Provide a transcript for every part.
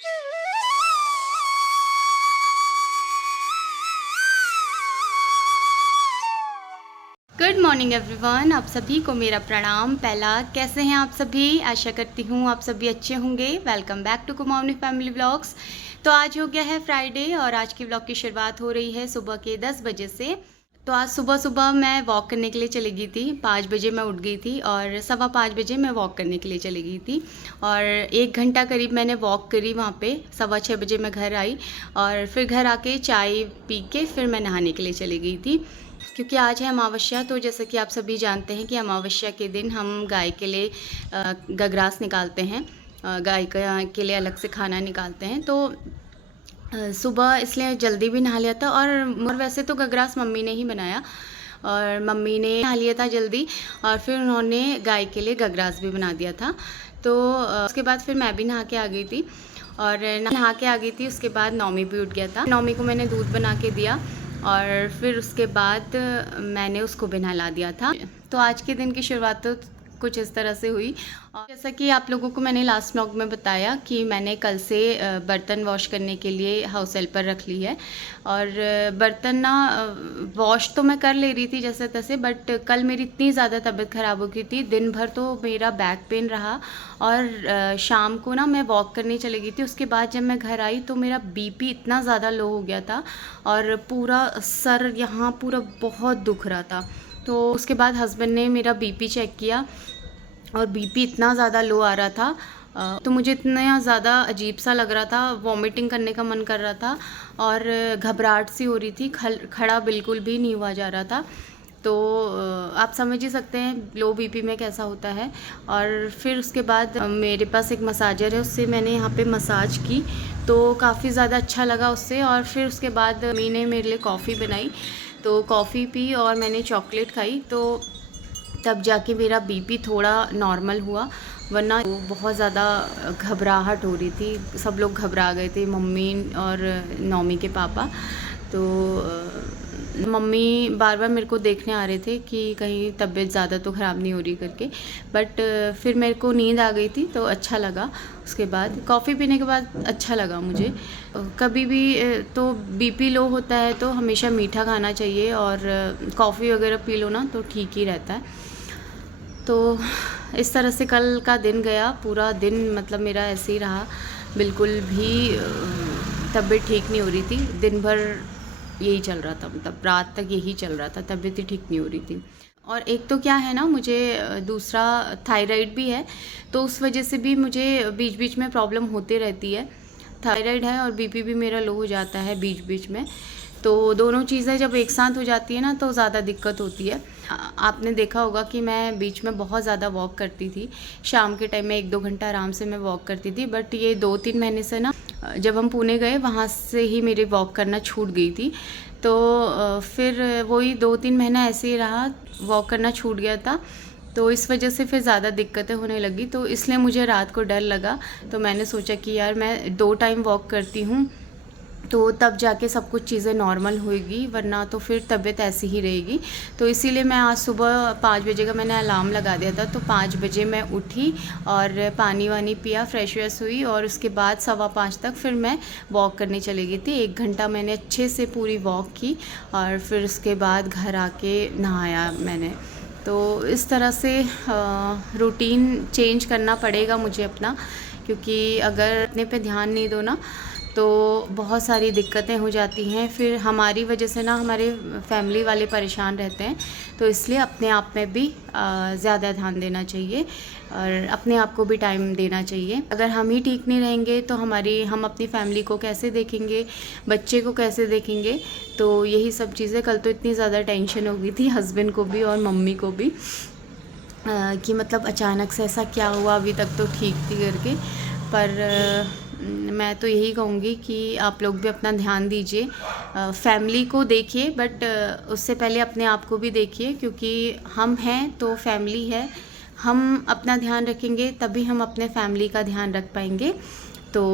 Good morning everyone, आप सभी को मेरा प्रणाम। पहला, कैसे हैं आप सभी? आशा करती हूँ आप सभी अच्छे होंगे। Welcome back to Kumaoni family vlogs. तो आज हो गया है फ्राइडे और आज की व्लॉग की शुरुआत हो रही है सुबह के 10 बजे से। तो आज सुबह सुबह मैं वॉक करने के लिए चली गई थी। 5 बजे मैं उठ गई थी और 5:15 बजे मैं वॉक करने के लिए चली गई थी और 1 घंटा करीब मैंने वॉक करी वहाँ पे। 6:15 बजे मैं घर आई और फिर घर आके चाय पी के फिर मैं नहाने के लिए चली गई थी, क्योंकि आज है अमावस्या। तो जैसे कि आप सभी जानते हैं कि अमावस्या के दिन हम गाय के लिए गगरास निकालते हैं, गाय के लिए अलग से खाना निकालते हैं। तो सुबह इसलिए जल्दी भी नहा लिया था और वैसे तो गगरास मम्मी ने ही बनाया और मम्मी ने नहा लिया था जल्दी और फिर उन्होंने गाय के लिए गगरास भी बना दिया था। तो उसके बाद फिर मैं भी नहा के आ गई थी और नहा के आ गई थी। उसके बाद नौमी भी उठ गया था। नौमी को मैंने दूध बना के दिया और फिर उसके बाद मैंने उसको भी नहला दिया था। तो आज के दिन की शुरुआत तो कुछ इस तरह से हुई। और जैसा कि आप लोगों को मैंने लास्ट व्लॉग में बताया कि मैंने कल से बर्तन वॉश करने के लिए हाउस हेल्प पर रख ली है और बर्तन ना वॉश तो मैं कर ले रही थी जैसे तैसे, बट कल मेरी इतनी ज़्यादा तबीयत ख़राब हो गई थी। दिन भर तो मेरा बैक पेन रहा और शाम को ना मैं वॉक करने चली गई थी। उसके बाद जब मैं घर आई तो मेरा बीपी इतना ज़्यादा लो हो गया था और पूरा सर यहाँ पूरा बहुत दुख रहा था। तो उसके बाद हस्बैंड ने मेरा बीपी चेक किया और बीपी इतना ज़्यादा लो आ रहा था, तो मुझे इतना ज़्यादा अजीब सा लग रहा था, वॉमिटिंग करने का मन कर रहा था और घबराहट सी हो रही थी। खड़ा बिल्कुल भी नहीं हुआ जा रहा था। तो आप समझ ही सकते हैं लो बीपी में कैसा होता है। और फिर उसके बाद मेरे पास एक मसाजर है, उससे मैंने यहाँ पे मसाज की तो काफ़ी ज़्यादा अच्छा लगा उससे। और फिर उसके बाद मम्मी ने मेरे लिए कॉफ़ी बनाई, तो कॉफ़ी पी और मैंने चॉकलेट खाई, तो तब जाके मेरा बीपी थोड़ा नॉर्मल हुआ। वरना बहुत ज़्यादा घबराहट हो रही थी, सब लोग घबरा गए थे, मम्मी और नौमी के पापा। तो मम्मी बार बार मेरे को देखने आ रहे थे कि कहीं तबीयत ज़्यादा तो ख़राब नहीं हो रही करके, बट फिर मेरे को नींद आ गई थी तो अच्छा लगा। उसके बाद कॉफ़ी पीने के बाद अच्छा लगा मुझे। कभी भी तो बीपी लो होता है तो हमेशा मीठा खाना चाहिए और कॉफ़ी वगैरह पी लो ना तो ठीक ही रहता है। तो इस तरह से कल का दिन गया, पूरा दिन मतलब मेरा ऐसे ही रहा, बिल्कुल भी तबीयत ठीक नहीं हो रही थी। दिन भर यही चल रहा था, मतलब रात तक यही चल रहा था, तबीयत ही ठीक नहीं हो रही थी। और एक तो क्या है ना, मुझे दूसरा थायराइड भी है, तो उस वजह से भी मुझे बीच बीच में प्रॉब्लम होती रहती है। थायराइड है और बीपी भी मेरा लो हो जाता है बीच बीच में। तो दोनों चीज़ें जब एक साथ हो जाती है ना तो ज़्यादा दिक्कत होती है। आपने देखा होगा कि मैं बीच में बहुत ज़्यादा वॉक करती थी, शाम के टाइम में 1-2 घंटा आराम से मैं वॉक करती थी। बट ये 2-3 महीने से ना, जब हम पुणे गए वहाँ से ही मेरी वॉक करना छूट गई थी। तो फिर वही 2-3 महीना ऐसे ही रहा, वॉक करना छूट गया था। तो इस वजह से फिर ज़्यादा दिक्कतें होने लगी, तो इसलिए मुझे रात को डर लगा। तो मैंने सोचा कि यार मैं 2 टाइम वॉक करती हूँ तो तब जाके सब कुछ चीज़ें नॉर्मल होएगी, वरना तो फिर तबीयत ऐसी ही रहेगी। तो इसीलिए मैं आज सुबह 5 बजे का मैंने अलार्म लगा दिया था। तो 5 बजे मैं उठी और पानी वानी पिया, फ्रेश व्रेश हुई और उसके बाद 5:15 तक फिर मैं वॉक करने चली गई थी। 1 घंटा मैंने अच्छे से पूरी वॉक की और फिर उसके बाद घर आके नहाया मैंने। तो इस तरह से रूटीन चेंज करना पड़ेगा मुझे अपना, क्योंकि अगर अपने पे ध्यान नहीं दो ना तो बहुत सारी दिक्कतें हो जाती हैं। फिर हमारी वजह से ना हमारे फैमिली वाले परेशान रहते हैं। तो इसलिए अपने आप में भी ज़्यादा ध्यान देना चाहिए और अपने आप को भी टाइम देना चाहिए। अगर हम ही ठीक नहीं रहेंगे तो हम अपनी फैमिली को कैसे देखेंगे, बच्चे को कैसे देखेंगे। तो यही सब चीज़ें, कल तो इतनी ज़्यादा टेंशन हो गई थी हस्बैंड को भी और मम्मी को भी कि मतलब अचानक से ऐसा क्या हुआ, अभी तक तो ठीक थी करके। पर मैं तो यही कहूँगी कि आप लोग भी अपना ध्यान दीजिए, फैमिली को देखिए, बट उससे पहले अपने आप को भी देखिए, क्योंकि हम हैं तो फैमिली है। हम अपना ध्यान रखेंगे तभी हम अपने फैमिली का ध्यान रख पाएंगे। तो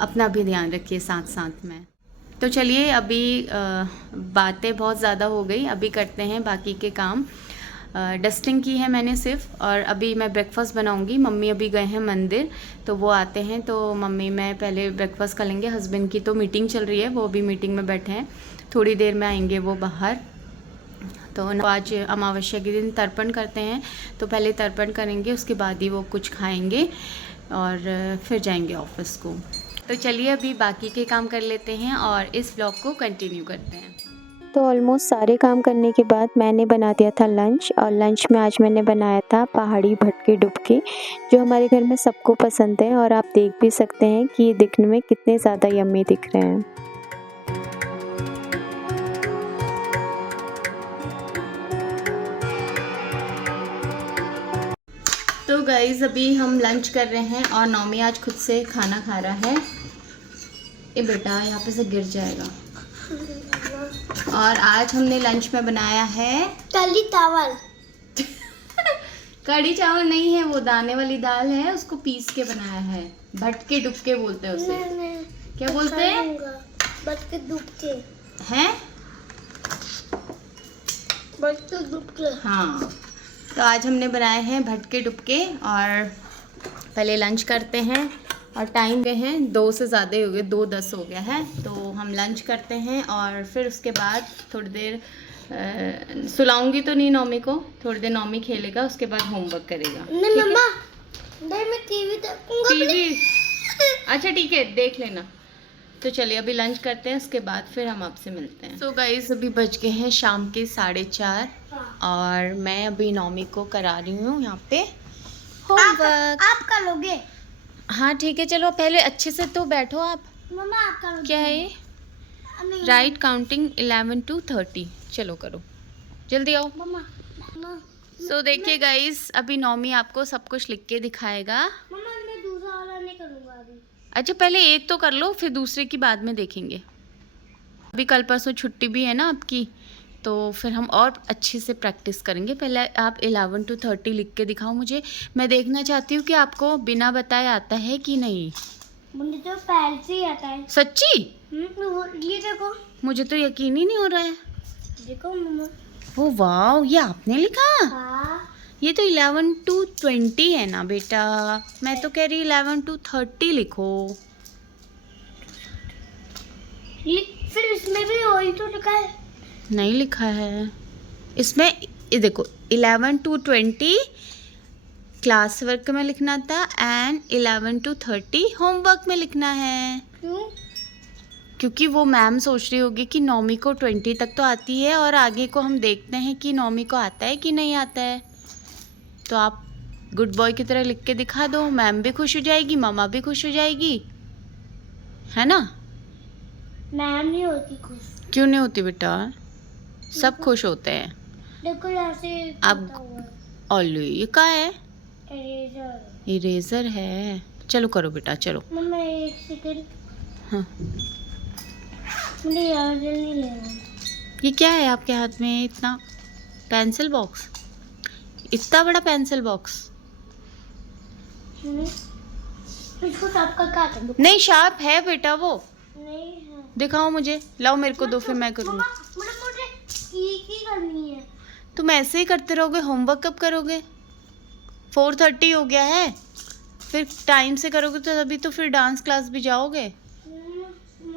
अपना भी ध्यान रखिए साथ साथ में। तो चलिए, अभी बातें बहुत ज़्यादा हो गई, अभी करते हैं बाकी के काम। डस्टिंग की है मैंने सिर्फ, और अभी मैं ब्रेकफास्ट बनाऊंगी। मम्मी अभी गए हैं मंदिर, तो वो आते हैं तो मम्मी मैं पहले ब्रेकफास्ट कर लेंगे। हस्बैंड की तो मीटिंग चल रही है, वो अभी मीटिंग में बैठे हैं, थोड़ी देर में आएंगे वो बाहर। तो आज अमावस्या के दिन तर्पण करते हैं, तो पहले तर्पण करेंगे, उसके बाद ही वो कुछ खाएंगे और फिर जाएंगे ऑफिस को। तो चलिए अभी बाकी के काम कर लेते हैं और इस व्लॉग को कंटिन्यू करते हैं। तो ऑलमोस्ट सारे काम करने के बाद मैंने बना दिया था लंच, और लंच में आज मैंने बनाया था पहाड़ी भटके डुबके, जो हमारे घर में सबको पसंद है। और आप देख भी सकते हैं कि ये दिखने में कितने ज़्यादा यम्मी दिख रहे हैं। तो गाइज़ अभी हम लंच कर रहे हैं और नौमी आज खुद से खाना खा रहा है। ये बेटा यहाँ पे से गिर जाएगा। और आज हमने लंच में बनाया है कढ़ी चावल। कढ़ी चावल नहीं है, वो दाने वाली दाल है, उसको पीस के बनाया है। भटके डुबके बोलते हैं उसे। नहीं, क्या बोलते हैं? भटके डुबके हैं? भटके डुबके। हाँ, तो आज हमने बनाए हैं भटके डुबके। और पहले लंच करते हैं, और टाइम गए हैं 2 से ज़्यादा हो गए, 2:10 हो गया है। तो हम लंच करते हैं और फिर उसके बाद थोड़ी देर सुलाऊंगी तो नहीं नौमी को, थोड़ी देर नौमी खेलेगा, उसके बाद होमवर्क करेगा। नहीं मम्मा, नहीं मैं टीवी देखूंगा। टीवी? अच्छा ठीक है, देख लेना। तो चलिए अभी लंच करते हैं, उसके बाद फिर हम आपसे मिलते हैं। तो गाइस अभी बज गए हैं शाम के 4:30, और मैं अभी नौमी को करा रही हूँ यहाँ पे होमवर्क। आप कर लोगे? हाँ ठीक है, चलो पहले अच्छे से तो बैठो आप। मम्मा आप कर लोगे? क्या है ये? Right counting 11 to 30। चलो करो, जल्दी आओ। मम्मा सो देखिए गाइस, अभी नौमी आपको सब कुछ लिख के दिखाएगा। मम्मा मैं दूसरा वाला नहीं करूँगा अभी। अच्छा पहले एक तो कर लो, फिर दूसरे की बाद में देखेंगे। अभी कल परसों छुट्टी भी है ना आपकी, तो फिर हम और अच्छे से प्रैक्टिस करेंगे। पहले आप 11 to 30 लिख के दिखाओ मुझे। मैं देखना चाहती हूँ कि आपको बिना बताए आता है कि नहीं। मुझे तो पहले से ही आता है। सच्ची? ये देखो, मुझे तो यकीन ही नहीं हो रहा है। देखो मम्मा। ओ वाह, ये आपने लिखा? हाँ। ये तो 11 to 20 है ना बेटा, मैं तो कह रही 11 to 30 लिखो। फिर इसमें भी वही तो लिखा है। नहीं लिखा है इसमें, ये देखो 11 to 20 क्लास वर्क में लिखना था, एंड 11 to 30 होमवर्क में लिखना है। क्यों? क्योंकि वो मैम सोच रही होगी कि नौमी को 20 तक तो आती है, और आगे को हम देखते हैं कि नौमी को आता है कि नहीं आता है। तो आप गुड बॉय की तरह लिख के दिखा दो, मैम भी खुश हो जाएगी, मामा भी खुश हो जाएगी, है ना? मैम नहीं होती खुश। क्यों नहीं होती बेटा? सब खुश होते हैं। देखो यहाँ से अब ओल्लू, ये क्या है? इरेजर। इरेजर है। चलो करो बेटा, चलो। मम्मा एक सेकंड, हाँ, मुझे इरेजर नहीं लेना। ये क्या है आपके हाथ में? इतना पेंसिल बॉक्स, इतना बड़ा पेंसिल बॉक्स? इसको साफ करके आता हूँ। नहीं शार्प है बेटा वो। नहीं है। दिखाओ मुझे, लाओ मेरे को दो, फिर मैं करूँगी। मम्मा मुझे की करनी है। तुम ऐसे ही करते रहोगे, होमवर्क कब करोगे? 4:30 हो गया है, फिर टाइम से करोगे तो तभी तो फिर डांस क्लास भी जाओगे,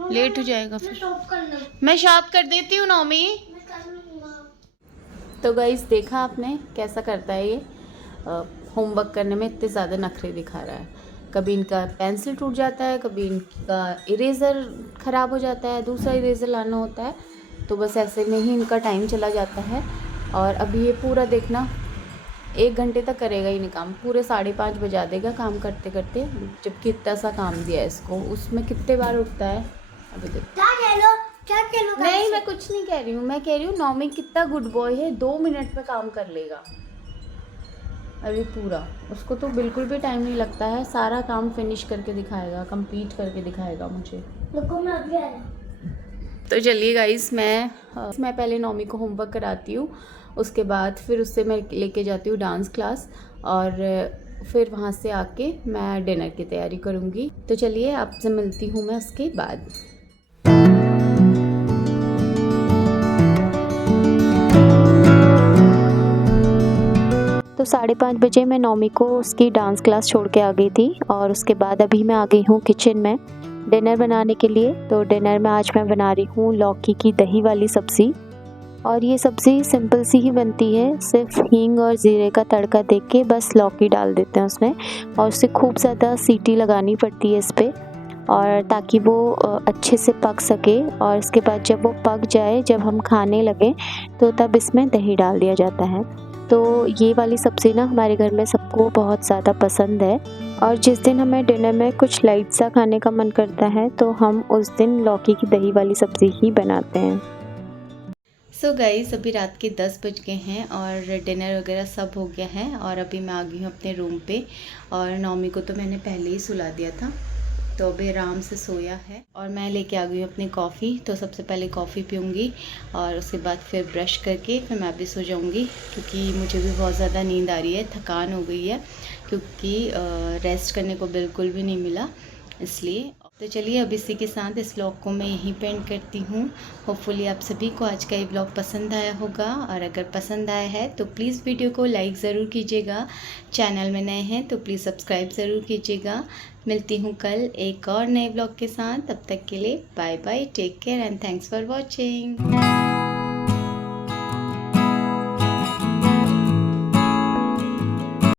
लेट हो जाएगा फिर। मैं शार्प कर देती हूँ नौमी। तो गाइस देखा आपने कैसा करता है ये, होमवर्क करने में इतने ज़्यादा नखरे दिखा रहा है। कभी इनका पेंसिल टूट जाता है, कभी इनका इरेज़र ख़राब हो जाता है, दूसरा इरेज़र लाना होता है, तो बस ऐसे में ही इनका टाइम चला जाता है। और अभी ये पूरा देखना 1 घंटे तक करेगा ही नहीं काम, पूरे 5:30 बजा देगा काम करते करते, जबकि इतना सा काम दिया है इसको, उसमें कितने बार उठता है। अभी देखो। क्या नहीं मैं कुछ नहीं कह रही हूँ, मैं कह रही हूँ नौमी कितना गुड बॉय है, 2 मिनट में काम कर लेगा अभी पूरा। उसको तो बिल्कुल भी टाइम नहीं लगता है, सारा काम फिनिश करके दिखाएगा, कंप्लीट करके दिखाएगा मुझे। तो चलिए गाइस, मैं पहले नौमी को होमवर्क कराती हूँ, उसके बाद फिर उससे मैं लेके जाती हूँ डांस क्लास, और फिर वहाँ से आके मैं डिनर की तैयारी करूँगी। तो चलिए आपसे मिलती हूँ मैं उसके बाद। तो 5:30 बजे मैं नौमी को उसकी डांस क्लास छोड़ के आ गई थी और उसके बाद अभी मैं आ गई हूँ किचन में डिनर बनाने के लिए। तो डिनर में आज मैं बना रही हूँ लौकी की दही वाली सब्ज़ी और ये सब्ज़ी सिंपल सी ही बनती है, सिर्फ हींग और ज़ीरे का तड़का दे के बस लौकी डाल देते हैं उसमें और उसे खूब ज़्यादा सीटी लगानी पड़ती है इस पर और ताकि वो अच्छे से पक सके। और इसके बाद जब वो पक जाए, जब हम खाने लगे तो तब इसमें दही डाल दिया जाता है। तो ये वाली सब्ज़ी ना हमारे घर में सबको बहुत ज़्यादा पसंद है और जिस दिन हमें डिनर में कुछ लाइट सा खाने का मन करता है तो हम उस दिन लौकी की दही वाली सब्ज़ी ही बनाते हैं। सो गाइस अभी रात के 10 बज गए हैं और डिनर वगैरह सब हो गया है और अभी मैं आ गई हूँ अपने रूम पे और नौमी को तो मैंने पहले ही सुला दिया था, तो अभी आराम से सोया है और मैं लेके आ गई हूँ अपनी कॉफ़ी। तो सबसे पहले कॉफ़ी पीऊँगी और उसके बाद फिर ब्रश करके फिर मैं भी सो जाऊँगी क्योंकि मुझे भी बहुत ज़्यादा नींद आ रही है, थकान हो गई है क्योंकि रेस्ट करने को बिल्कुल भी नहीं मिला इसलिए। तो चलिए अब इसी के साथ इस व्लॉग को मैं यहीं पे एंड करती हूँ। होपफुली आप सभी को आज का ये व्लॉग पसंद आया होगा और अगर पसंद आया है तो प्लीज़ वीडियो को लाइक ज़रूर कीजिएगा। चैनल में नए हैं तो प्लीज़ सब्सक्राइब ज़रूर कीजिएगा। मिलती हूँ कल एक और नए व्लॉग के साथ, तब तक के लिए bye bye, take care and thanks for watching.